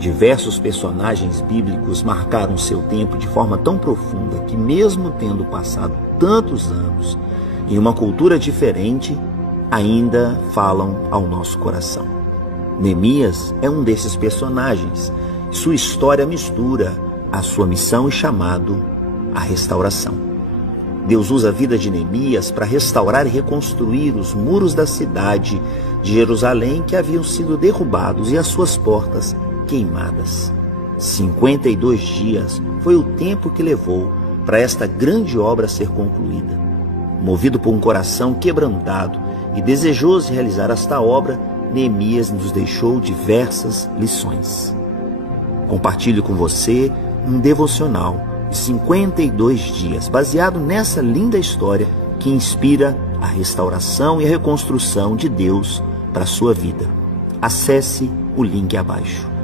Diversos personagens bíblicos marcaram seu tempo de forma tão profunda que, mesmo tendo passado tantos anos em uma cultura diferente, ainda falam ao nosso coração. Neemias é um desses personagens. Sua história mistura a sua missão e chamado à restauração. Deus usa a vida de Neemias para restaurar e reconstruir os muros da cidade de Jerusalém que haviam sido derrubados e as suas portas queimadas. 52 dias foi o tempo que levou para esta grande obra ser concluída. Movido por um coração quebrantado e desejoso de realizar esta obra, Neemias nos deixou diversas lições. Compartilho com você um devocional de 52 dias, baseado nessa linda história que inspira a restauração e a reconstrução de Deus para a sua vida. Acesse o link abaixo.